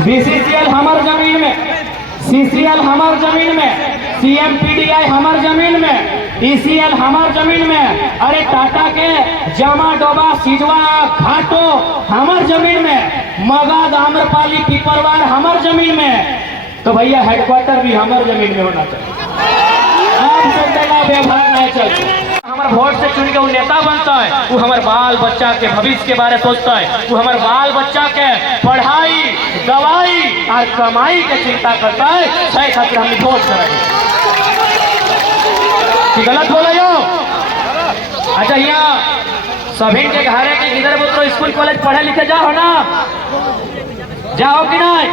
BCCL हमार जमीन में, सीसीएल हमार जमीन में, सीएमपीडीआई हमार जमीन में, ईसीएल हमार जमीन में, अरे टाटा के जामा डोबा सिजवा घाटो हमार जमीन में, मगध आम्रपाली पिपरवार हमार जमीन में। तो भैया हेडक्वार्टर भी हमार जमीन में होना चाहिए। आप सोचते का व्यवहार नहीं चलता। हमारे वोट से चुन के वो नेता बनता है, वो हमारे बाल बच्चा के भविष्य के बारे में सोचता है, वो हमारे बाल बच्चा के पढ़ाई दवाई और कमाई की चिंता करता है। सही खातिर हम वोट करेंगे कि गलत बोला जो। अच्छा यहाँ सभी के घरे के इधर पुत्रो स्कूल कॉलेज पढ़े लिखे जाओ ना, जाओ कि नहीं?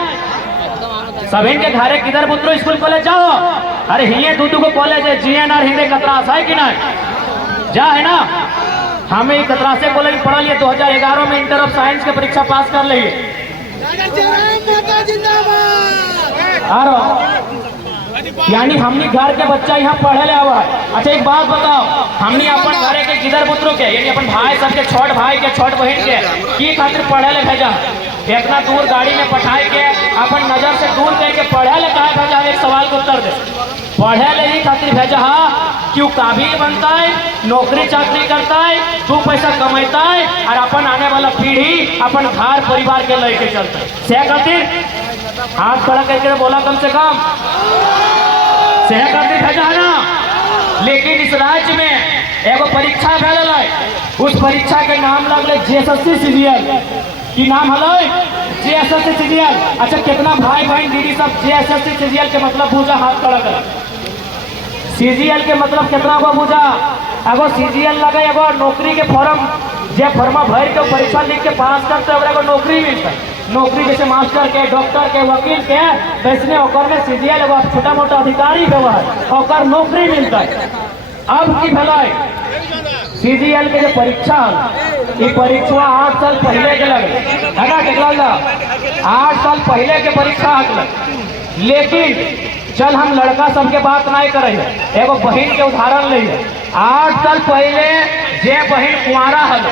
सभी के घरे किधर पुत्रो स्कूल कॉलेज जाओ। अरे हिये दूधू को कॉलेज है, जीएनआर हिंदे कतरास है कि नहीं? जा है ना। हमें कतरासे कॉलेज में पढ़ा लिए, 2011 में इंटर ऑफ साइंस की परीक्षा पास कर ली। यानी हमने घर के बच्चा यहाँ पढ़े ले हुआ है। अच्छा एक बात बताओ, हमने अपन घरे के किधर पुत्रों के यानी अपन भाई सबके छोट भाई के छोट बहन के की खातिर पढ़े ले भेजा? इतना दूर गाड़ी में पठाए के अपन नजर से दूर करके पढ़े ले कहा भेजा? एक सवाल को उत्तर दे। पढ़े ले ही खातिर भेजा क्यों? काबिल बनता है, नौकरी चाकरी करता है, दो पैसा कमाता है और अपन आने वाला पीढ़ी अपन घर परिवार के लेके चलता है। से खातिर हाथ खड़ा करके बोला कम से कम से खातिर भेजा है ना। लेकिन इस राज्य में एगो परीक्षा भेल है, उस परीक्षा के नाम लगल जेएसएससी सीजीएल की नाम हल जेएसएससी सीजीएल। अच्छा कितना भाई बहन दीदी सब जेएसएससी सीजीएल के मतलब पूजा? हाथ खड़ा कर। सीजीएल के मतलब कितना को पूजा? एगो सीजीएल लगे एगो नौकरी के फॉर्म जे फॉर्मा भर के परीक्षा लिख के पास करते एगो नौकरी मिलता है। नौकरी जैसे मास्टर के, डॉक्टर के, वकील के, वैसने ओकर में सीजीएल एगो छोटा मोटा अधिकारी व्यवहार ओकर नौकरी मिलता है। अब की भलाई सीजीएल के जो परीक्षा ये परीक्षा 8 साल पहले के लगे है ना, टेक्नोलॉजी 8 साल पहले के परीक्षा लगे। लेकिन चल हम लड़का सबके बात नहीं करे, एगो बहन के उदाहरण ले। 8 साल पहले जे बहन कुआरा हल,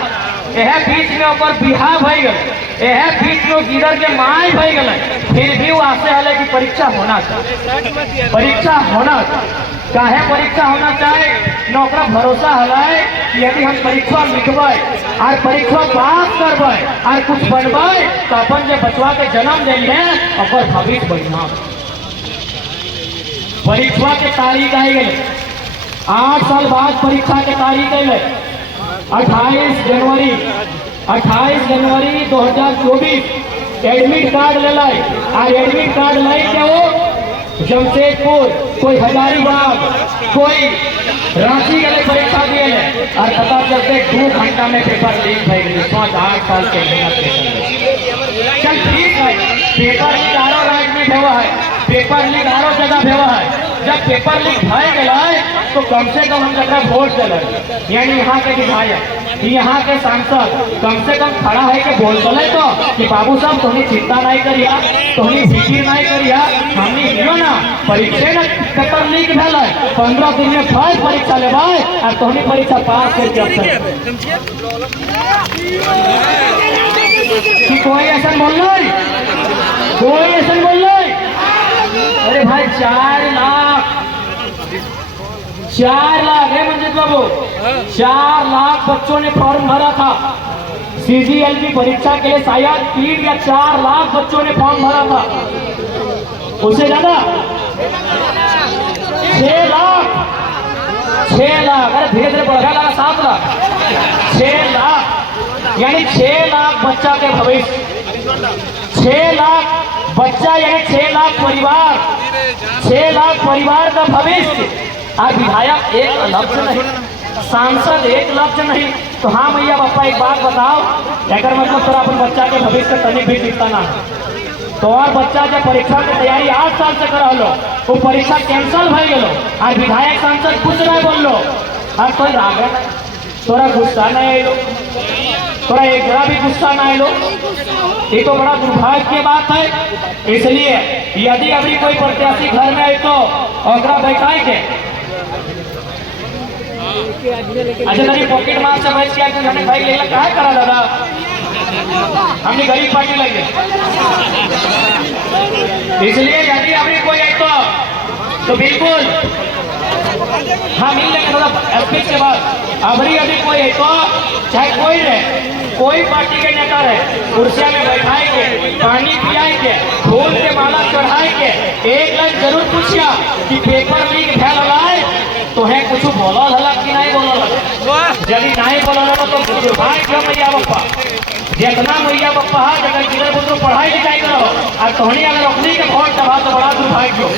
यह बीच में ओकर बिहार भई गए, यह बीच में गिरर के माई भई गए, फिर भी वो आसे हल कि परीक्षा होना चाहिए, परीक्षा होना चाहिए। काहे परीक्षा होना चाहिए? नौकरा भरोसा हलाए कि यदि हम परीक्षा लिखबे और परीक्षा पास करबे और कुछ बनबे तो अपन जो बचवा के जन्म दिए और भविष्य बढ़िया। परीक्षा के तारीख आई गई, 8 साल बाद परीक्षा के तारीख आई 28 जनवरी 2024 एडमिट कार्ड ले लाई और एडमिट कार्ड लाई के वो जमशेदपुर, कोई हजारीबाग, कोई रांची के लिए परीक्षा दिए और पता चलते 2 घंटा में पेपर लीक हो गई। 8 साल के मेहनत के चल ठीक है, पेपर लीक आरो राज्य में भेवा है, पेपर लीक आरो जगह भेवा है। जब पेपर लीक भय गए तो कम से कम हम जगह वोट दिल, यानी यहाँ के विधायक, यहाँ के सांसद कम से कम खड़ा है कि बोल चले तो कि बाबू साहब तुम्हें चिंता नहीं करिया, तुम्हें फिक्र नहीं करिया, हमने हियो ना परीक्षा न पेपर लीक भेल 15 दिन में फिर परीक्षा ले और तुम्हें परीक्षा पास करके अवसर कि कोई ऐसा बोल रही, कोई ऐसा बोल रही। अरे भाई 4 लाख है मंजित बाबू, 4 लाख बच्चों ने फॉर्म भरा था सीजीएल की परीक्षा के लिए। शायद 3 या 4 लाख बच्चों ने फॉर्म भरा था, उससे ज्यादा 6 लाख। अरे धीरे धीरे बढ़ा लगा 7 लाख, 6 लाख यानी 6 लाख बच्चा के भविष्य, 6 लाख बच्चा यानी 6 लाख परिवार, 6 लाख परिवार का भविष्य। और विधायक एक लक्ष्य नहीं, सांसद एक लक्ष्य नहीं। तो हाँ भैया बापा एक बात बताओ, अगर मतलब तोरा अपन बच्चा के भविष्य तनिक भी चिंता ना तो और बच्चा जब परीक्षा की तैयारी 8 साल से कर लो, वो परीक्षा कैंसल भई गलो और विधायक सांसद कुछ नहीं बोल लो और कोई राग तोरा गुस्सा नहीं आलो, तोरा एक जरा भी गुस्सा ना आलो, ये तो बड़ा दुर्भाग्य की बात है। इसलिए यदि अभी कोई प्रत्याशी घर में आए तो ओकरा बैठाए के अच्छा तरी पॉकेट मार से बैठ के जाने भाई लेला काहे करा दादा, हम हमने गरीब पार्टी लगे, इसलिए यदि अभी कोई है तो बिल्कुल हाँ मिल लेंगे थोड़ा स्पीच के बाद। अभी कोई है तो चाहे कोई रहे, कोई पार्टी के नेता रहे, कुर्सिया में बैठाएंगे, पानी पिलाएंगे, फूल के माला चढ़ाएंगे, एक लाइन जरूर पूछिया कि पेपर लीक भैल लाए तो है कुछ बोला हला कि नहीं बोला, यदि नहीं बोला तो दुर्भाग्य मैया बप्पा जितना मैया बप्पा जगह किधर पुत्र पढ़ाई लिखाई करो और तोहनी अगर अपनी के वोट दबा तो बड़ा दुर्भाग्य।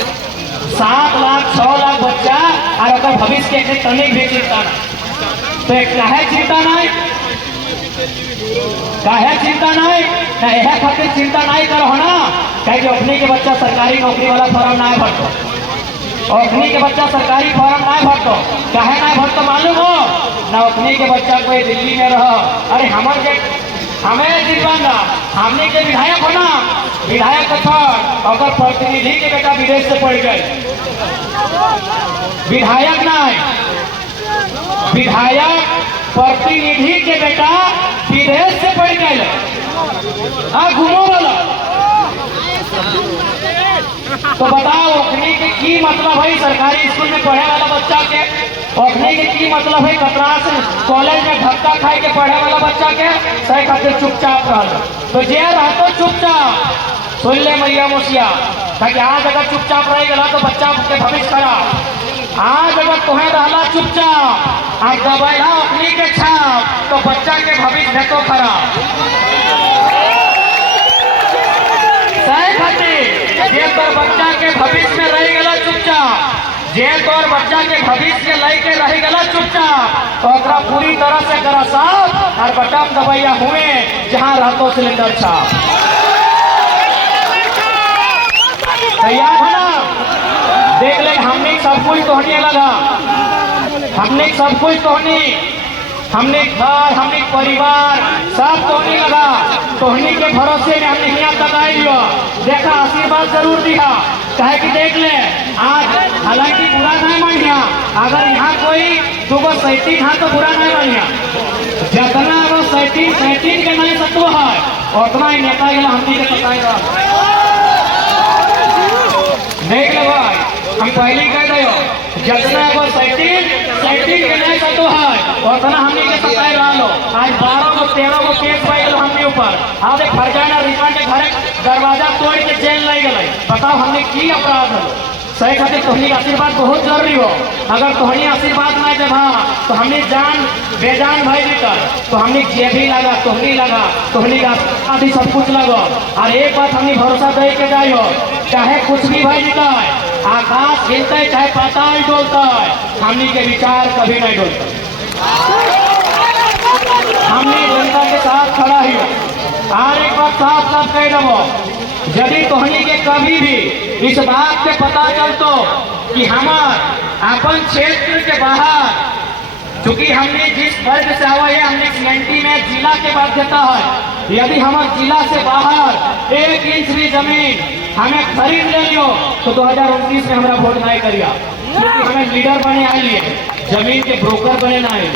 7 लाख 6 लाख बच्चा और अगर भविष्य के तनिक भी चिंता नहीं तो काहे चिंता नहीं, काहे चिंता नहीं ना यह खातिर चिंता नहीं करो ना कहे अपने के बच्चा सरकारी नौकरी वाला फॉर्म ना भरतो, अपनी के बच्चा सरकारी फॉर्म ना भरतो, काहे ना भरतो मालूम हो ना अपने के बच्चा कोई दिल्ली में रहो, अरे हमें दिलवाना हमने के विधायक हो ना, विधायक अगर प्रतिनिधि के बेटा विदेश से पढ़ गए, विधायक नहीं विधायक प्रतिनिधि के बेटा विदेश से पढ़ गए घूमो वाला तो बताओ अखनी के की मतलब है सरकारी स्कूल में पढ़े वाला बच्चा के, अखनी के की मतलब है कतरास कॉलेज में धक्का खाए के पढ़े वाला बच्चा के सही खातिर चुपचाप रह तो जे रहतो चुपचाप सुन ले मैया मुसिया ताकि आज अगर चुपचाप रह गया तो बच्चा के भविष्य खराब। आज अगर तुम्हें रहला चुपचाप आज दबाइला अपनी के छाप तो बच्चा के भविष्य तो खराब। सही खातिर जे तोर बच्चा के भविष्य में रह गया चुपचाप, जे तोर बच्चा के भविष्य लेके रह गया चुपचाप तो पूरी तरह से करा साफ और बटन दबाइया हुए जहां रहतो सिलेंडर छाप। तैयार है ना? देख ले हमने सब कुछ तोहनी लगा, हमने सब कुछ तोहनी, हमने घर हमने परिवार सब तोहनी लगा, तोहनी के भरोसे में हमने यहाँ तक आई लिया, देखा आशीर्वाद जरूर दिया कहे कि देख ले आज हालांकि बुरा नहीं मानिया, अगर यहाँ कोई दुगो 37 हाँ तो बुरा नहीं मानिया, जितना वो 37 के नहीं सत्व है उतना ही नेता के हमने के सताएगा। देख लो भाई हम पहले कह दो जितना वो 37 के नहीं सत्व है उतना हमने के सताए रहा लो। आज 12 को 13 को केस पाई गलो हमने ऊपर, आज फरजाना रिफंड के घर दरवाजा तोड़ के जेल ले गए, बताओ हमने की अपराध है। सही खातिर तोहनी आशीर्वाद बहुत जरूरी हो, अगर तोहनी आशीर्वाद ना जब तो हमने जान बेजान भाई जीतर तो हमने जे भी लगा तोहनी लगा तोहनी का आदि सब कुछ लगो। और एक बात हमने भरोसा दे के जाइयो चाहे कुछ भी भाई जीता है, आकाश हिलता है चाहे पाताल डोलता है, हमने के विचार कभी नहीं डोलता, हमने जनता के साथ खड़ा ही। और एक बात साफ साफ कह दो यदि तोहनी के कभी भी इस बात के पता चलतो कि हमार अपन क्षेत्र के बाहर चूंकि हमने जिस वर्ग से आवा है हमने सीएनटी में जिला के बाध्यता है, यदि हमारे जिला से बाहर 1 इंच भी जमीन हमें खरीद ले लियो तो 2029 में हमारा वोट नहीं करिया, क्योंकि हमें लीडर बने आए लिए जमीन के ब्रोकर बने ना आए।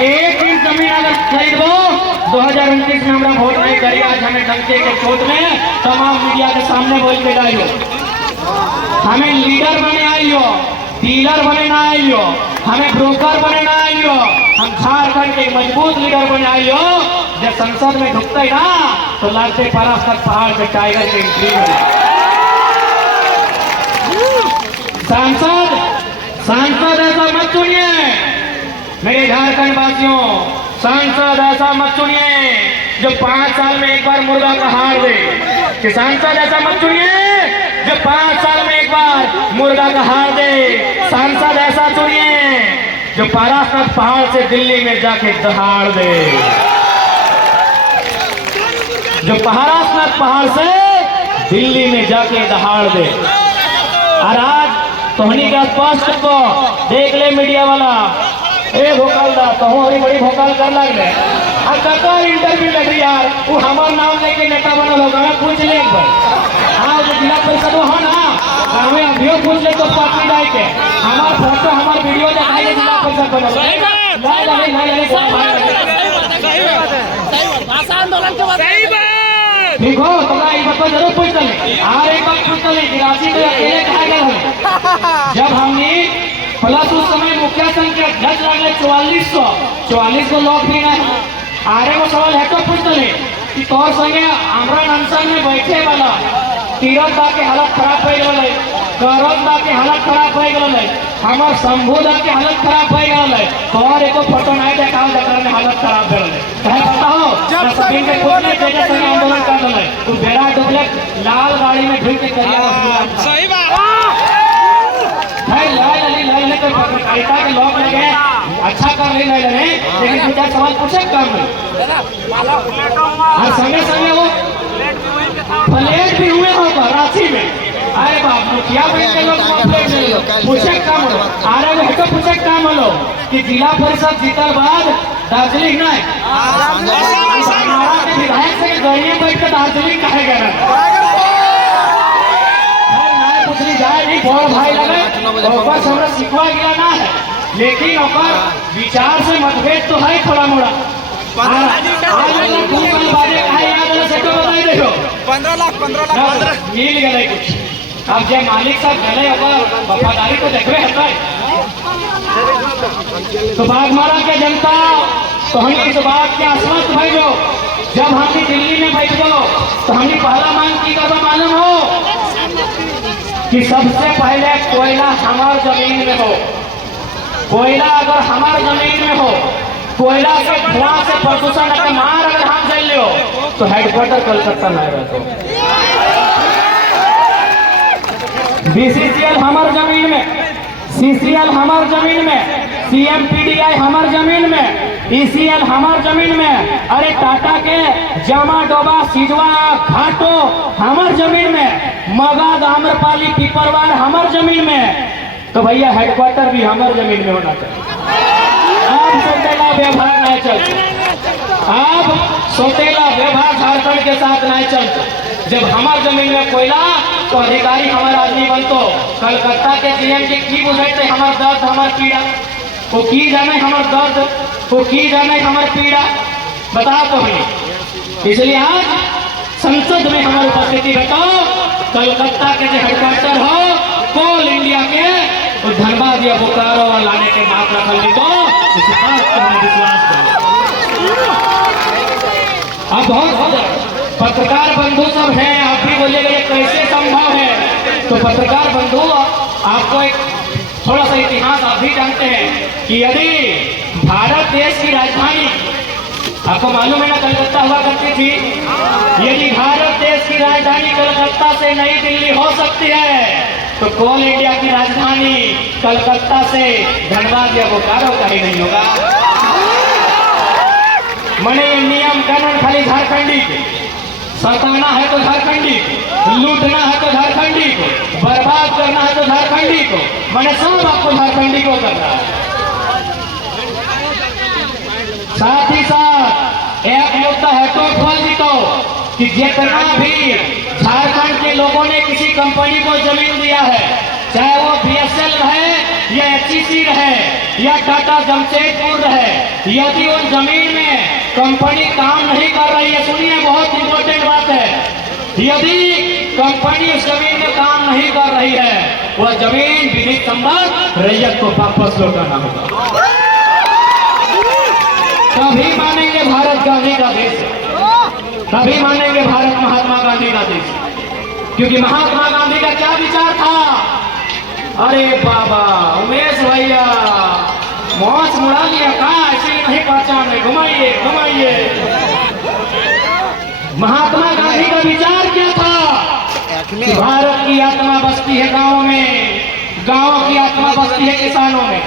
1 इंच जमीन अगर खरीदो 2029 में हमारा वोट नहीं करिए। आज हमें डंके के चोट में तमाम मीडिया के सामने बोल के जाइयो, हमें लीडर बने आइयो, डीलर बने ना आइयो, हमें ब्रोकर बने ना आइयो, हम झारखंड के मजबूत लीडर बने आइयो। जब संसद में ढुकते ना तो लालते पारास तक पहाड़ पे टाइगर के एंट्री सांसद ऐसा मत चुनिए मेरे झारखंड वासियों, सांसद ऐसा मत चुनिए जो 5 साल में एक बार मुर्गा का हार दे, कि सांसद ऐसा मत चुनिए जो 5 साल में एक बार मुर्गा का हार दे, सांसद ऐसा चुनिए जो पारासनाथ पहाड़ से दिल्ली में जाके दहाड़ दे, जो पारासनाथ पहाड़ से दिल्ली में जाके दहाड़ दे। और आज तोहनी का स्पष्ट को देख ले मीडिया वाला ए भोकाल दा तो हमारी बड़ी भोकाल कर लग और कतर इंटरव्यू लग रही यार वो हमारा नाम लेके नेता बनल होगा, पूछ ले एक बार। हाँ जो जिला परिषद हो ना हमें अभियो पूछ ले तो पार्टी जाए के हमार फोटो हमार वीडियो दिखाई जिला परिषद बनल सही बात। ठीक हो तो ये बात जरूर पूछ ले। और एक बात पूछ ले, राशि को अकेले कहा गया है। जब हमने प्लस उस समय मुखिया संघ के अध्यक्ष लगे 4400 को लोग भी नहीं। आरे वो सवाल है तो पूछ ले कि तौर संगे आमरण अनशन में बैठे वाला तीरथ दा के हालत खराब हो गए, गौरव दा के हालत खराब हो गए, हमार शंभू दा के हालत खराब हो गए। तोहर एको फोटो नहीं देखाओ जकर में हालत खराब हो गए। कहे पता हो सभी के पूछने जगह संगे आंदोलन कर दिले। तू बेड़ा डुबले लाल गाड़ी में ढुक के करिया। सही बात है। लाई कोई पत्रकारिता के लोग लगे अच्छा कर ले रहे, लेकिन कुछ सवाल पूछे काम में। और संगे संगे वो प्लेट भी हुए होगा रांची में। अरे बाप मुखिया बन के लोग प्लेट नहीं पूछे काम हो। अरे वो तो पूछे काम हो कि जिला परिषद जीतल बाद दार्जिलिंग नहीं विधायक से गड़िया बैठ के दार्जिलिंग कहे गए जाए नहीं। बड़ भाई लगे ओकर से हमरा सिखवा गया ना है, लेकिन ओकर विचार से मतभेद तो है थोड़ा मोड़ा। 15 लाख मिल गए कुछ। अब जब मालिक साहब गए ओकर वफादारी तो देखबे है। तो बागमारा के जनता तो हम इस बात के आश्वस्त भाई जो जब हमने दिल्ली में बैठ गो तो हमने पहला मांग की करना मालूम हो कि सबसे पहले कोयला हमार जमीन में हो। कोयला अगर हमार जमीन में हो, कोयला से धुआं से प्रदूषण का मार अगर हम झेल लो तो हेडक्वार्टर कलकत्ता में रहते। बीसीसीएल हमार जमीन में, सीसीएल हमार जमीन में, सीएमपीडीआई हमार जमीन में, ईसीएल हमार जमीन में। अरे टाटा के जामा डोबा सिजवा घाटो हमार जमीन में, मगध आम्रपाली पिपरवार हमार जमीन में। तो भैया हेडक्वार्टर भी हमार जमीन में होना चाहिए। अब सौतेला व्यवहार नहीं चलता। अब सौतेला व्यवहार झारखंड के साथ नहीं चलता। जब हमार जमीन में कोयला तो अधिकारी हमारा आदमी बनतो। कलकत्ता के जीएम जी की बुझाते हमार दर्द हमार पीड़ा, वो की जाने हमार दर्द, वो की जाने हमार पीड़ा बता तो हमें। इसलिए आज संसद में हमारी उपस्थिति बताओ। कलकत्ता के जो हेडक्वार्टर हो कोल इंडिया के तो धनबाद या बोकारो लाने के बात रखने को इस बात पर हम विश्वास करें। अब बहुत पत्रकार बंधु सब हैं, आप भी बोलिएगा ये कैसे संभव है। तो पत्रकार बंधु आपको एक थोड़ा सा इतिहास आप भी जानते हैं कि यदि भारत देश की राजधानी, आपको मालूम है ना कलकत्ता हुआ करती थी, यदि भारत देश की राजधानी कलकत्ता से नई दिल्ली हो सकती है तो कोल इंडिया की राजधानी कलकत्ता से धनबाद या बोकारो का ही नहीं होगा। मने नियम कानून खाली झारखंडी को, सताना है तो झारखंडी को, लूटना है तो झारखंडी को, बर्बाद करना है तो झारखंडी को, मैंने सब आपको झारखंडी को करना है। साथ ही साथ एक मुद्दा है तो जीतो कि जितना भी झारखंड के लोगों ने किसी कंपनी को जमीन दिया है, चाहे वो बीएसएल रहे या एचईसी रहे या टाटा जमशेदपुर रहे, यदि उन जमीन में कंपनी काम नहीं कर रही है, सुनिए बहुत इंपॉर्टेंट बात है, यदि कंपनी उस जमीन में काम नहीं कर रही है, वह जमीन विधिक संबंध रैयत को वापस लौटाना होगा। कभी मानेंगे भारत गांधी का देश, कभी मानेंगे भारत महात्मा गांधी का देश, क्योंकि महात्मा गांधी का क्या विचार था। अरे बाबा उमेश भैया मौज मुड़ा लिया का, ऐसे नहीं पहचान है, घुमाइए घुमाइए। महात्मा गांधी का विचार क्या था कि भारत की आत्मा बसती है गांवों में, गांवों की आत्मा बसती है किसानों में,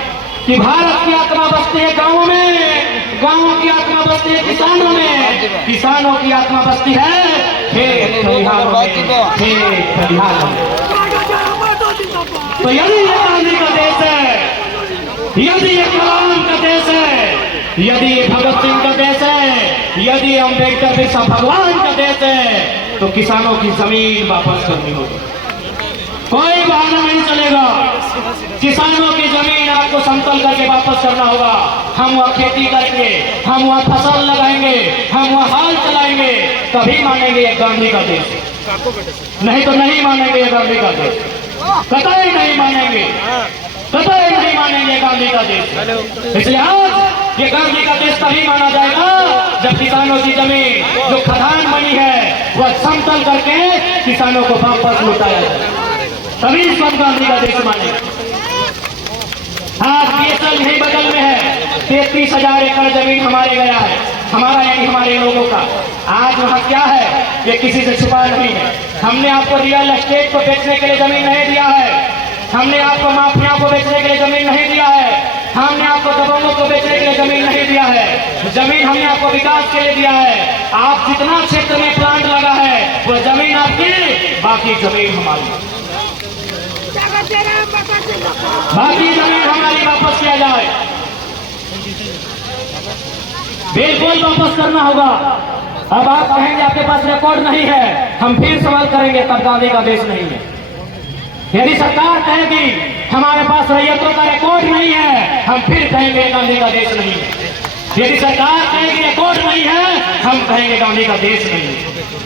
कि भारत की आत्मा बसती है गांवों में, गांवों की आत्मा बसती है किसानों में, किसानों की आत्मा बसती है खेत खलिहानों में, खेत खलिहानों में। तो यदि ये गांधी का देश है, यदि ये कलाम का देश है, यदि ये भगत सिंह का देश है, यदि अम्बेडकर जैसा भगवान का देश है, तो किसानों की जमीन वापस करनी होगी। कोई बहाना नहीं चलेगा। किसानों की जमीन आपको समतल करके वापस करना होगा। हम वहाँ खेती करेंगे, हम वहाँ फसल लगाएंगे, हम वहाँ हाल चलाएंगे, तभी मानेंगे ये गांधी का देश, नहीं तो नहीं मानेंगे ये गांधी का देश, कतई नहीं मानेंगे, कतई नहीं मानेंगे गांधी का देश। इसलिए आज ये गांधी का देश तभी माना जाएगा जब किसानों की जमीन जो खदान बनी है वह समतल करके किसानों को वापस लौटाया जाए, तभी इसको हम गांधी का देश मानेंगे। आज बीएसएल यही बगल में है, 33,000 एकड़ जमीन हमारे गया है, हमारा यानी हमारे लोगों का। आज वहाँ क्या है ये किसी से छुपा नहीं है। हमने आपको रियल एस्टेट को बेचने के लिए जमीन नहीं दिया है, हमने आपको माफिया को बेचने के लिए जमीन नहीं दिया है, हमने आपको दबंगों को बेचने के लिए जमीन नहीं दिया है। जमीन हमने आपको विकास के लिए दिया है। आप जितना क्षेत्र में प्लांट लगा है वो जमीन आपकी, बाकी जमीन हमारी, बाकी जमीन हमारी वापस किया जाए, बिल्कुल वापस करना होगा। अब आप कहेंगे आपके पास रिकॉर्ड नहीं है, हम फिर सवाल करेंगे तब गांधी का देश नहीं है। यदि सरकार कहेगी हमारे पास रैयतों का रिकॉर्ड नहीं है, हम फिर कहेंगे गांधी का देश नहीं है। यदि सरकार कहेगी रिकॉर्ड नहीं है, हम कहेंगे गांधी का देश नहीं है।